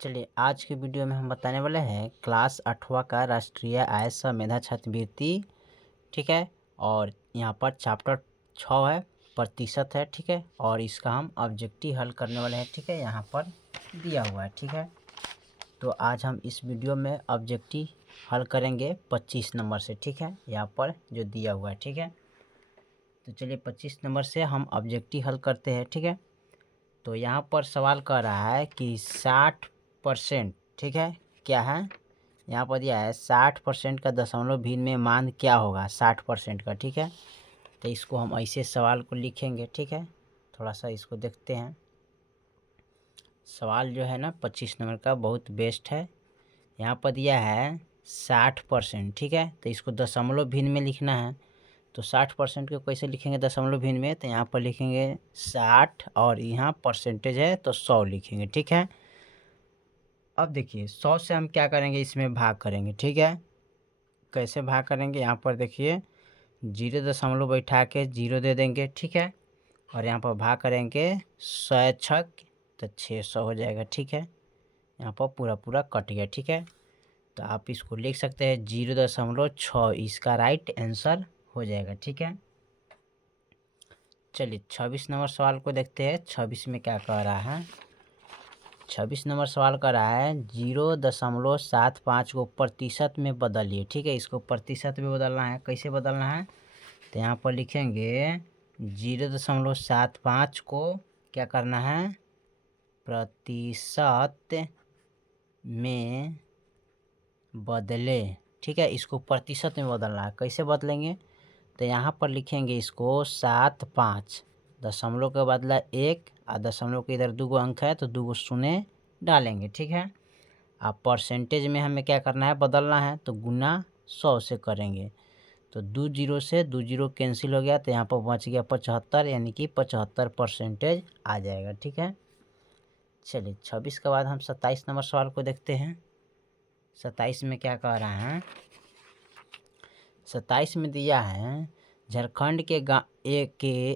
चलिए आज के वीडियो में हम बताने वाले हैं क्लास 8वां का राष्ट्रीय आय सह मेधा छात्रवृत्ति। ठीक है। और यहाँ पर चैप्टर 6 है, प्रतिशत है। ठीक है। और इसका हम ऑब्जेक्टिव हल करने वाले हैं। ठीक है, यहाँ पर दिया हुआ है। ठीक है, तो आज हम इस वीडियो में ऑब्जेक्टिव हल करेंगे 25 नंबर से। ठीक है, यहाँ पर जो दिया हुआ है। ठीक है, तो चलिए 25 नंबर से हम ऑब्जेक्टिव हल करते हैं। ठीक है, तो यहाँ पर सवाल कर रहा है कि 60%। ठीक है, क्या है यहाँ पर दिया है 60% का दशमलव भिन्न में मान क्या होगा 60% का। ठीक है, तो इसको हम ऐसे सवाल को लिखेंगे। ठीक है, थोड़ा सा इसको देखते हैं। सवाल जो है ना 25 नंबर का बहुत बेस्ट है। यहाँ पर दिया है 60%। ठीक है, तो इसको दशमलव भिन्न में लिखना है। तो 60% को कैसे लिखेंगे दशमलव भिन्न में? तो यहाँ पर लिखेंगे 60 और यहाँ परसेंटेज है तो 100 लिखेंगे। ठीक है, अब देखिए 100 से हम क्या करेंगे, इसमें भाग करेंगे। ठीक है, कैसे भाग करेंगे? यहाँ पर देखिए 0 दशमलव बैठा के 0 दे देंगे। ठीक है, और यहाँ पर भाग करेंगे 100 छक तो 600 हो जाएगा। ठीक है, यहाँ पर पूरा पूरा कट गया। ठीक है, तो आप इसको लिख सकते हैं 0.6 इसका राइट आंसर हो जाएगा। ठीक है, चलिए 26 नंबर सवाल को देखते हैं। 26 में क्या कह रहा है? 26 नंबर सवाल कर रहा है 0.75 को प्रतिशत में बदलिए। ठीक है, इसको प्रतिशत में बदलना है। कैसे बदलना है? तो यहाँ पर लिखेंगे 0.75 को क्या करना है, प्रतिशत में बदले। ठीक है, इसको प्रतिशत में बदलना है। कैसे बदलेंगे? तो यहाँ पर लिखेंगे इसको 75 दशमलव के बदला 1 और दशमलव के इधर 2 अंक है तो 2 शून्य डालेंगे। ठीक है, अब परसेंटेज में हमें क्या करना है, बदलना है। तो गुना 100 से करेंगे तो 2 जीरो से 2 जीरो कैंसिल हो गया तो यहाँ पर बच गया 75, यानी कि 75% आ जाएगा। ठीक है, चलिए 26 के बाद हम 27 नंबर सवाल को देखते हैं। 27 में क्या कह रहा है? 27 में दिया है झारखंड के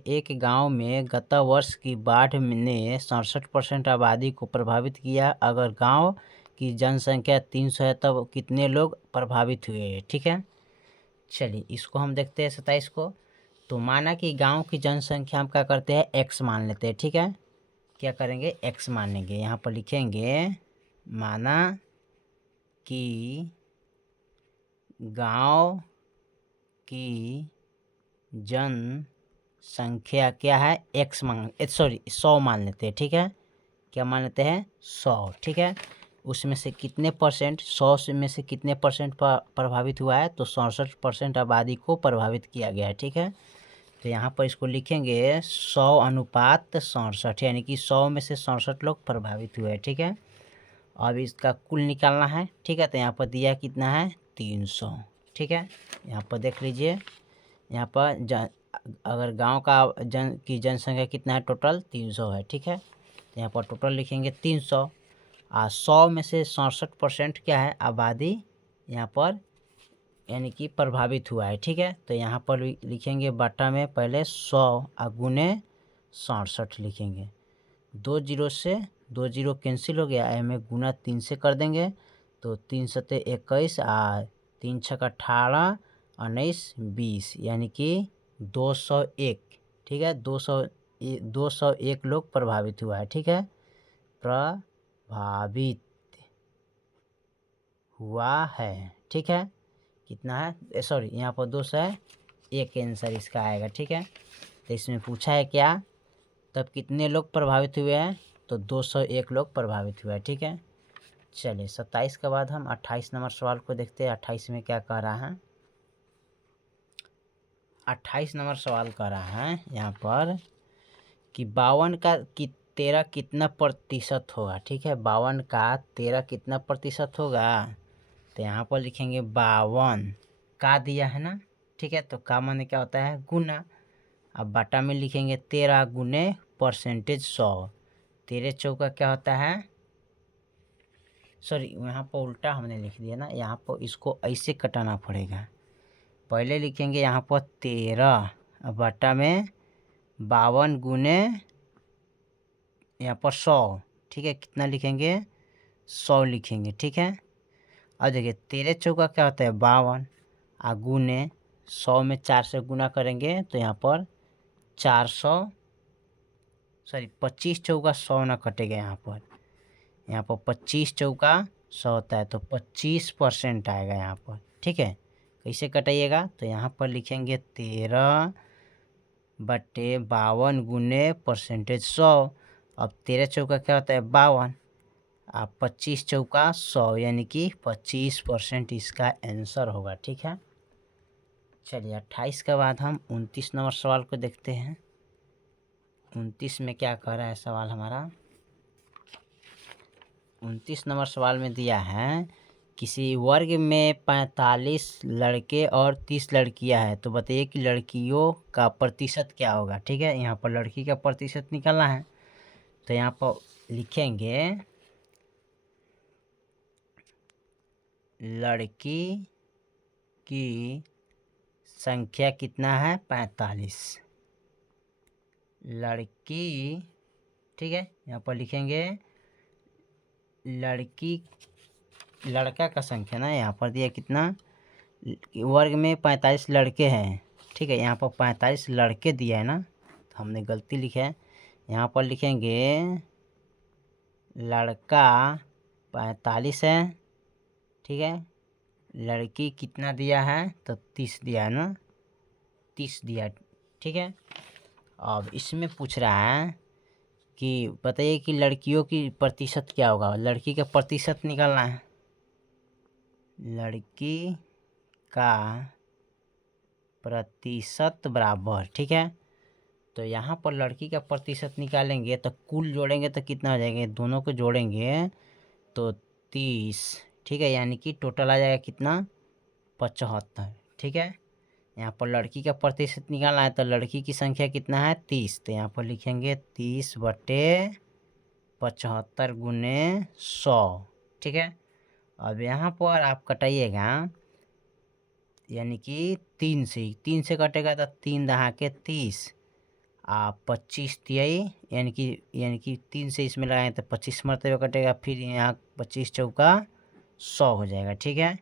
एक गांव में गत वर्ष की बाढ़ ने 67% आबादी को प्रभावित किया। अगर गांव की जनसंख्या 300 है तब कितने लोग प्रभावित हुए हैं? ठीक है, चलिए इसको हम देखते हैं 27 को। तो माना कि गांव की जनसंख्या हम क्या करते हैं, x मान लेते हैं। ठीक है, क्या करेंगे, x मान लेंगे। यहाँ पर लिखेंगे माना कि गांव की जनसंख्या क्या है, 100 मान लेते हैं। ठीक है, क्या मान लेते हैं, 100। ठीक है, उसमें से कितने परसेंट, 100 में से कितने परसेंट प्रभावित हुआ है? तो 67% आबादी को प्रभावित किया गया है। ठीक है, तो यहाँ पर इसको लिखेंगे 100 अनुपात 67, यानी कि 100 में से 67 लोग प्रभावित हुए हैं। ठीक है, अब इसका कुल निकालना है। ठीक है, तो यहाँ पर दिया कितना है, 300। ठीक है, यहाँ पर देख लीजिए, यहाँ पर अगर गांव का जनसंख्या कितना है, टोटल 300 है। ठीक है, तो यहाँ पर टोटल लिखेंगे 300 और 100 में से 67% क्या है, आबादी यहाँ पर यानी कि प्रभावित हुआ है। ठीक है, तो यहाँ पर लिखेंगे बटा में पहले 100 और गुने 67 लिखेंगे। 2 जीरो से 2 जीरो कैंसिल हो गया, हमें गुना 3 से कर देंगे तो 3 सते 21 और 3 छक 18 19 20, यानी कि 201। ठीक है, 201 लोग प्रभावित हुआ है। ठीक है, प्रभावित हुआ है। ठीक है, कितना है, सॉरी यहाँ पर 201 आंसर इसका आएगा। ठीक है, तो इसमें पूछा है क्या, तब कितने लोग प्रभावित हुए हैं? तो 201 लोग प्रभावित हुए हैं। ठीक है, चलिए 27 के बाद हम 28 नंबर सवाल को देखते हैं। 28 में क्या कह रहा है? 28 नंबर सवाल कह रहा है यहाँ पर कि 52 का 13 कितना प्रतिशत होगा। ठीक है, 52 का 13 कितना प्रतिशत होगा? तो यहाँ पर लिखेंगे 52 का दिया है ना। ठीक है, तो का माने क्या होता है, गुना। अब बाटा में लिखेंगे 13 गुने परसेंटेज 100। 13 चौका क्या होता है, सॉरी यहाँ पर उल्टा हमने लिख दिया ना, यहाँ पर इसको ऐसे कटाना पड़ेगा। पहले लिखेंगे यहाँ पर 13 बाटा में 52 गुने यहाँ पर 100। ठीक है, कितना लिखेंगे, 100 लिखेंगे, ठीक है। अब देखिए 13 चौका क्या होता है 52, गुने 100 में 4 से गुना करेंगे तो यहाँ पर 400, सॉरी 25 चौका 100 ना कटेगा यहाँ पर 25 चौका 100 होता है तो 25% आएगा यहाँ पर, ठीक है। कैसे कटाइएगा तो यहाँ पर लिखेंगे 13/52 गुने परसेंटेज 100। अब 13 चौका क्या होता है 52, आप 25 चौका 100 यानी कि 25% इसका आंसर होगा, ठीक है। चलिए 28 के बाद हम 29 नंबर सवाल को देखते हैं। 29 में क्या कह रहा है सवाल हमारा। 29 नंबर सवाल में दिया है किसी वर्ग में 45 लड़के और 30 लड़कियां हैं, तो बताइए कि लड़कियों का प्रतिशत क्या होगा, ठीक है। यहाँ पर लड़की का प्रतिशत निकालना है तो यहाँ पर लिखेंगे लड़की की संख्या कितना है 45, लड़की, ठीक है। यहाँ पर लिखेंगे लड़की, लड़का का संख्या ना यहाँ पर दिया कितना, वर्ग में 45 लड़के हैं, ठीक है। यहाँ पर 45 लड़के दिया है ना, तो हमने गलती लिखा है। यहाँ पर लिखेंगे लड़का 45 है, ठीक है। लड़की कितना दिया है तो 30 दिया है ना, 30 दिया, ठीक है। अब इसमें पूछ रहा है कि बताइए कि लड़कियों की प्रतिशत क्या होगा, लड़की का प्रतिशत निकालना है। लड़की का प्रतिशत बराबर, ठीक है। तो यहाँ पर लड़की का प्रतिशत निकालेंगे तो कुल जोड़ेंगे तो कितना हो जाएगा, दोनों को जोड़ेंगे तो 30, ठीक है। यानी कि टोटल आ जाएगा कितना 75, ठीक है। यहाँ पर लड़की का प्रतिशत निकालना है तो लड़की की संख्या कितना है 30, तो यहाँ पर लिखेंगे 30/75 गुने 100, ठीक है। अब यहाँ पर आप कटाइएगा यानी कि 3 से कटेगा तो 3 दहा के 30, 25 तिहाई यानी कि 3 से इसमें लगाएं तो 25 मरतबे कटेगा, फिर यहाँ 25 चौका 100 हो जाएगा, ठीक है।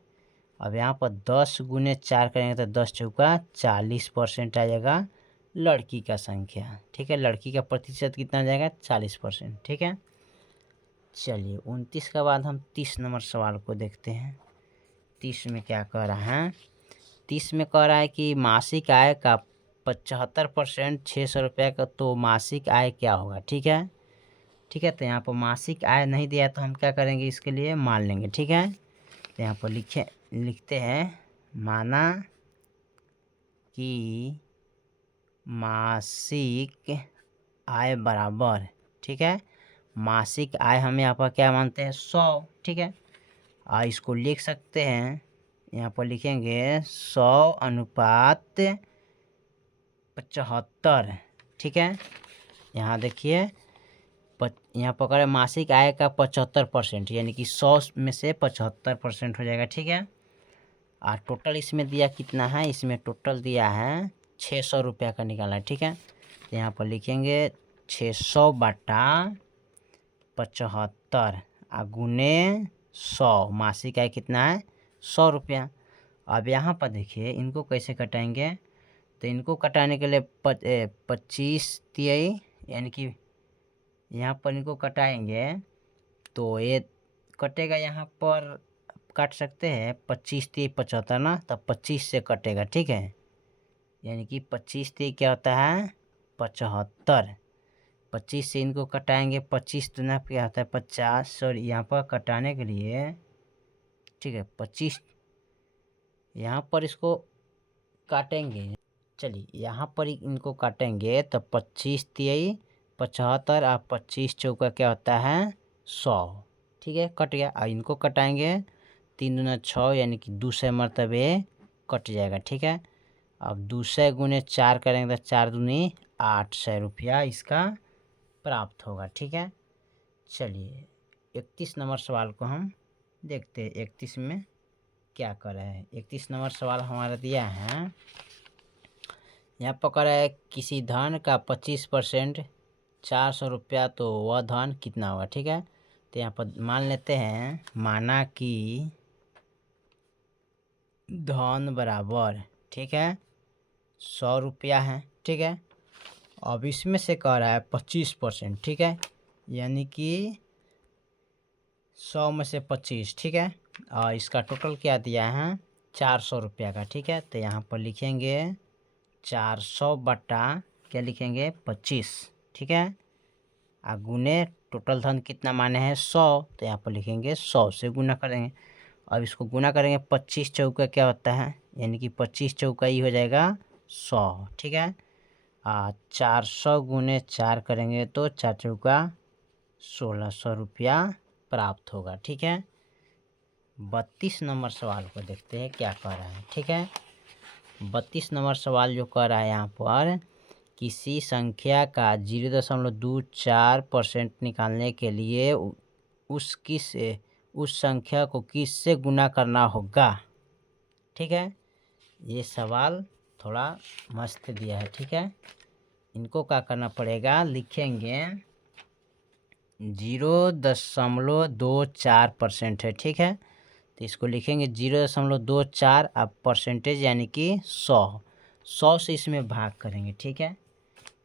अब यहाँ पर 10 गुने 4 करेंगे तो 10 चौका 40% आ जाएगा लड़की का संख्या, ठीक है। लड़की का प्रतिशत कितना आ जाएगा 40%, ठीक है। चलिए 29 के बाद हम 30 नंबर सवाल को देखते हैं। 30 में क्या कह रहा है, 30 में कह रहा है कि मासिक आय का 75% 600 रुपये का, तो मासिक आय क्या होगा, ठीक है। ठीक है, तो यहाँ पर मासिक आय नहीं दिया तो हम क्या करेंगे, इसके लिए मान लेंगे, ठीक है। तो यहाँ पर लिखते हैं माना कि मासिक आय बराबर, ठीक है। मासिक आय हम यहाँ पर क्या मानते हैं 100, ठीक है। इसको लिख सकते हैं, यहाँ पर लिखेंगे 100/75, ठीक है। यहाँ देखिए यहाँ पकड़े मासिक आय का 75% यानी कि 100 में से 75% हो जाएगा, ठीक है। और टोटल इसमें दिया कितना है, इसमें टोटल दिया है 600 रुपया का निकालना है, ठीक है। तो यहाँ पर लिखेंगे 600/75 गुने 100, मासिक आय कितना है 100 रुपया। अब यहाँ पर देखिए इनको कैसे कटाएंगे, तो इनको कटाने के लिए 25 तिहाई यानी कि यहाँ पर इनको कटाएंगे तो ये कटेगा, यहाँ पर काट सकते हैं 25 तिहाई 75 ना, तब 25 से कटेगा, ठीक है। यानी कि 25 तिहाई क्या होता है 75, 25 से इनको कटाएंगे, 25 दुना क्या होता है 50, सॉरी यहाँ पर कटाने के लिए, ठीक है 25 यहाँ पर इसको काटेंगे। चलिए यहाँ पर इनको काटेंगे तो 25 तिहाई 75 और 25 चौका क्या होता है 100, ठीक है, कट गया। और इनको कटाएंगे 3 दूना 6 यानी कि 200 मरतबे कट जाएगा, ठीक है। अब 200 गुने 4 करेंगे तो 4 दूनी 800 रुपया इसका प्राप्त होगा, ठीक है। चलिए 31 नंबर सवाल को हम देखते हैं, 31 में क्या कर रहा है। 31 नंबर सवाल हमारा दिया है, यहाँ पकड़ा है किसी धन का 25% 400 रुपया, तो वह धन कितना होगा, ठीक है। तो यहाँ पर मान लेते हैं, माना कि धन बराबर, ठीक है, 100 रुपया है, ठीक है। अब इसमें से कह रहा है 25%, ठीक है, यानी कि 100 में से 25, ठीक है। और इसका टोटल क्या दिया है, 400 रुपया का, ठीक है। तो यहाँ पर लिखेंगे 400 बटा क्या लिखेंगे 25, ठीक है। और गुने टोटल धन कितना माने हैं 100, तो यहाँ पर लिखेंगे 100 से गुना करेंगे। अब इसको गुना करेंगे 25 चौका क्या होता है, यानी कि 25 चौका ही हो जाएगा 100, ठीक है। 400 गुने 4 करेंगे तो 4 चौका 1600 रुपया प्राप्त होगा, ठीक है। 32 नंबर सवाल को देखते हैं क्या कह रहा है, ठीक है। 32 नंबर सवाल जो कह रहा है यहाँ पर, किसी संख्या का 0.24% निकालने के लिए उस संख्या को किस से गुना करना होगा, ठीक है। ये सवाल थोड़ा मस्त दिया है, ठीक है। इनको क्या करना पड़ेगा, लिखेंगे 0.24% है, ठीक है। तो इसको लिखेंगे 0.24 अब परसेंटेज यानी कि 100 से इसमें भाग करेंगे, ठीक है।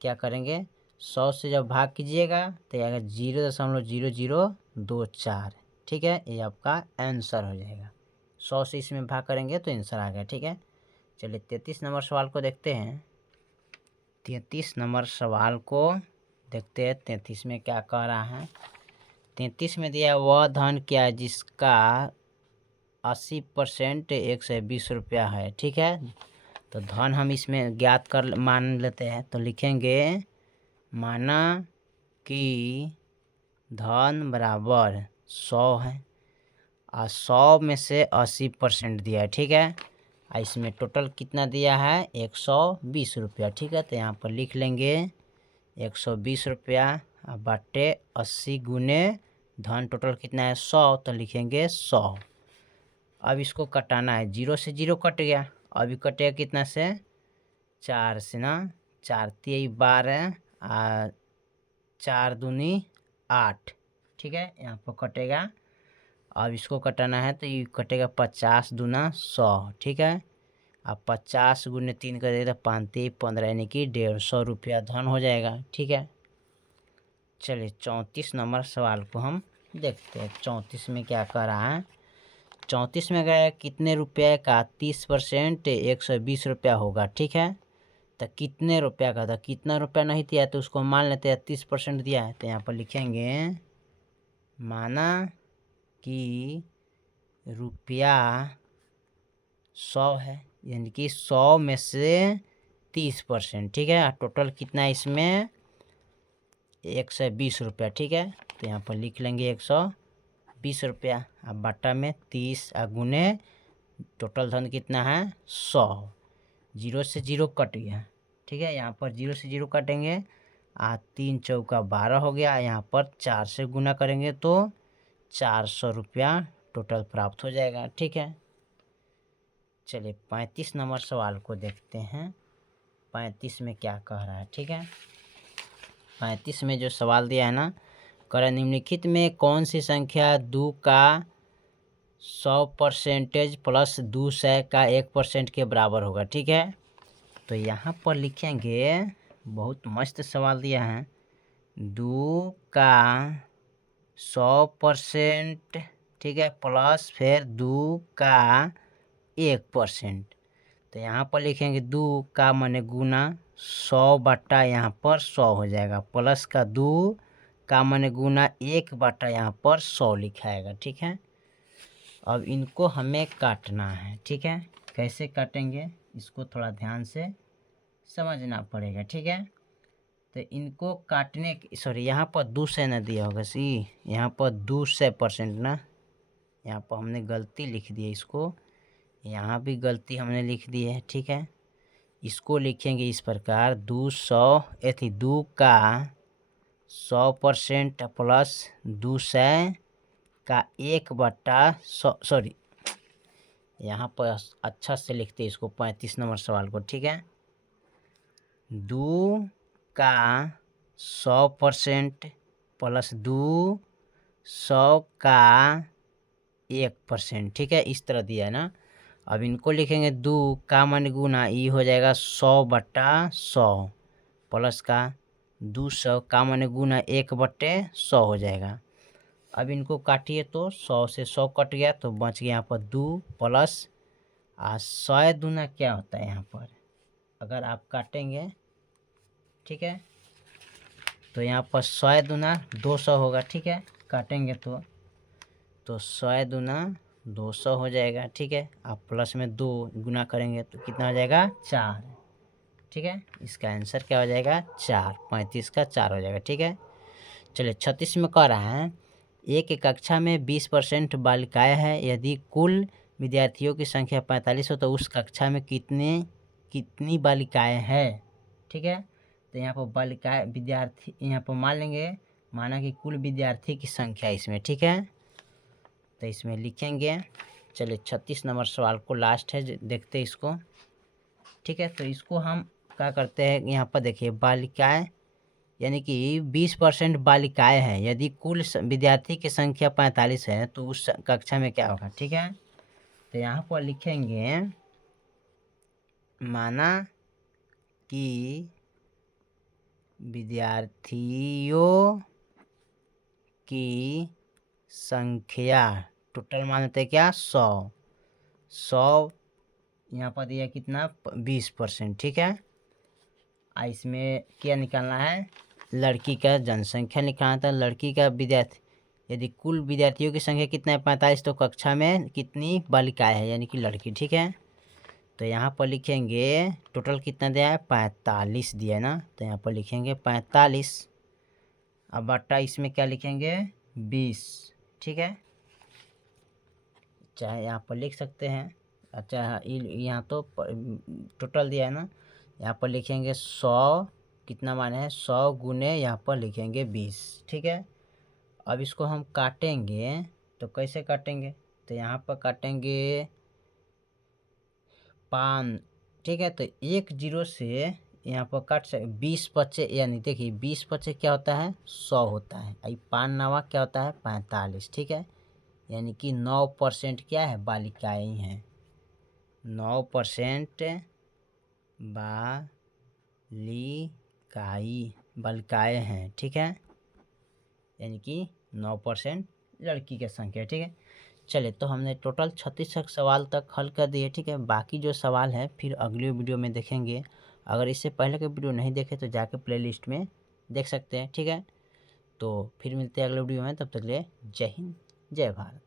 क्या करेंगे, 100 से जब भाग कीजिएगा तो आएगा 0.0024, ठीक है। ये आपका आंसर हो जाएगा। 100 से इसमें भाग करेंगे तो आंसर आ गया, ठीक है। चलिए 33 नंबर सवाल को देखते हैं। 33 नंबर सवाल को देखते हैं 33 में क्या कह रहा है। 33 में दिया वह धन क्या है जिसका 80% 120 रुपया है, ठीक है। तो धन हम इसमें ज्ञात कर मान लेते हैं, तो लिखेंगे माना कि धन बराबर 100 है और 100 में से 80% दिया है, ठीक है। और इसमें टोटल कितना दिया है 120 रुपया, ठीक है। तो यहाँ पर लिख लेंगे 120 रुपया बटे 80 गुने धन टोटल कितना है 100, तो लिखेंगे 100। अब इसको कटाना है, 0 से 0 कट गया, अभी कटेगा कितना से 4 से ना, 4 3 12 4 दूनी 8, ठीक है। यहाँ पर कटेगा। अब इसको कटाना है तो ये कटेगा 50 दूना 100, ठीक है। अब 50 गुने 3 कर देगा 5 3 15 यानी कि 150 रुपया धन हो जाएगा, ठीक है। चलिए 34 नंबर सवाल को हम देखते हैं। 34 में क्या कह रहा है, 34 में गया कितने रुपये का 30% 120 रुपया होगा, ठीक है। तो कितने रुपया का था, कितना रुपया नहीं दिया तो उसको मान लेते हैं 30% दिया है। तो यहाँ पर लिखेंगे माना कि रुपया 100 है, यानी कि 100 में से 30%, ठीक है। टोटल कितना है इसमें 120 रुपया, ठीक है। तो यहाँ पर लिख लेंगे 120 रुपया। अब बट्टा में 30 गुने टोटल धन कितना है 100, 0 से 0 कट गया, ठीक है। यहाँ पर 0 से 0 काटेंगे 3 चौका 12 हो गया। यहाँ पर 4 से गुना करेंगे तो 400 रुपया टोटल प्राप्त हो जाएगा, ठीक है। चलिए 35 नंबर सवाल को देखते हैं। 35 में क्या कह रहा है, ठीक है। 35 में जो सवाल दिया है ना, कह निम्नलिखित में कौन सी संख्या 2 का 100% प्लस 200 का 1% के बराबर होगा, ठीक है। तो यहाँ पर लिखेंगे, बहुत मस्त सवाल दिया है, 2 का 100%, ठीक है, प्लस फिर 2 का 1%। तो यहाँ पर लिखेंगे 2 का माने गुना 100 बटा यहाँ पर 100 हो जाएगा, प्लस का 2 का माने गुना 1 बटा यहाँ पर 100 लिखाएगा, ठीक है। अब इनको हमें काटना है, ठीक है। कैसे काटेंगे इसको थोड़ा ध्यान से समझना पड़ेगा, ठीक है। तो इनको काटने सॉरी यहाँ पर 200 न दिया होगा, सी यहाँ पर 200% ना, यहाँ पर हमने गलती लिख दी है, इसको यहाँ भी गलती हमने लिख दी है, ठीक है। इसको लिखेंगे इस प्रकार 2 का 100% प्लस 200 का 1 बटा 100, सॉरी यहाँ पर अच्छा से लिखते हैं इसको 35 नंबर सवाल को, ठीक है। 2 का 100% प्लस 2 100 का 1%, ठीक है, इस तरह दिया है ना। अब इनको लिखेंगे 2 का मान गुना, ये हो जाएगा 100/100 प्लस का 200 का मान गुना 1/100 हो जाएगा। अब इनको काटिए तो 100 से 100 कट गया तो बच गया यहाँ पर 2 प्लस 100 दूना क्या होता है यहाँ पर, अगर आप काटेंगे, ठीक है, तो यहाँ पर 100 दूना 200 होगा, ठीक है, काटेंगे तो 100 दूना 200 हो जाएगा, ठीक है। आप प्लस में 2 गुना करेंगे तो कितना हो जाएगा 4, ठीक है। इसका आंसर क्या हो जाएगा 4, 35 का 4 हो जाएगा, ठीक है। चलिए 36 में कह रहा है एक कक्षा में 20% बालिकाएं हैं, यदि कुल विद्यार्थियों की संख्या 45 हो तो उस कक्षा में कितनी बालिकाएं हैं, ठीक है। तो यहाँ पर बालिकाएं विद्यार्थी यहाँ पर मान लेंगे, माना कि कुल विद्यार्थी की संख्या इसमें, ठीक है, तो इसमें लिखेंगे। चलिए 36 नंबर सवाल को लास्ट है, देखते हैं इसको, ठीक है। तो इसको हम क्या करते हैं, यहाँ पर देखिए बालिकाएं यानी कि 20% बालिकाएं हैं, यदि कुल विद्यार्थी की संख्या 45 है तो उस कक्षा में क्या होगा, ठीक है। तो यहाँ पर लिखेंगे माना कि विद्यार्थियों की संख्या टोटल मान लेते हैं क्या 100 यहाँ पर दिया कितना 20%, ठीक है। इसमें क्या निकालना है, लड़की का जनसंख्या निकालना था, लड़की का विद्यार्थी, यदि कुल विद्यार्थियों की संख्या कितना है 45 तो कक्षा में कितनी बालिकाएं हैं यानी कि लड़की, ठीक है। तो यहाँ पर लिखेंगे टोटल कितना दिया है 45 दिया है ना, तो यहाँ पर लिखेंगे 45, अब बट्टा इसमें क्या लिखेंगे 20, ठीक है, चाहे यहाँ पर लिख सकते हैं। अच्छा यहाँ तो टोटल दिया है ना, यहाँ पर लिखेंगे 100 कितना माने है 100 गुने यहाँ पर लिखेंगे 20, ठीक है। अब इसको हम काटेंगे तो कैसे काटेंगे, तो यहाँ पर काटेंगे 5, ठीक है। तो 1 0 से यहाँ पर काट से 20 बचे, यानी देखिए 20 बचे क्या होता है 100 होता है, 5 नवा क्या होता है 45, ठीक है। यानी कि 9% क्या है बालिकाएं ही हैं, 9% बालिकाएं हैं, ठीक है, यानी कि 9% लड़की की संख्या, ठीक है। चलिए तो हमने टोटल 36 सवाल तक हल कर दिए, ठीक है। बाकी जो सवाल है फिर अगली वीडियो में देखेंगे, अगर इससे पहले के वीडियो नहीं देखे तो जाके प्लेलिस्ट में देख सकते हैं, ठीक है। तो फिर मिलते हैं अगले वीडियो में, तब तक के लिए जय हिंद जय भारत।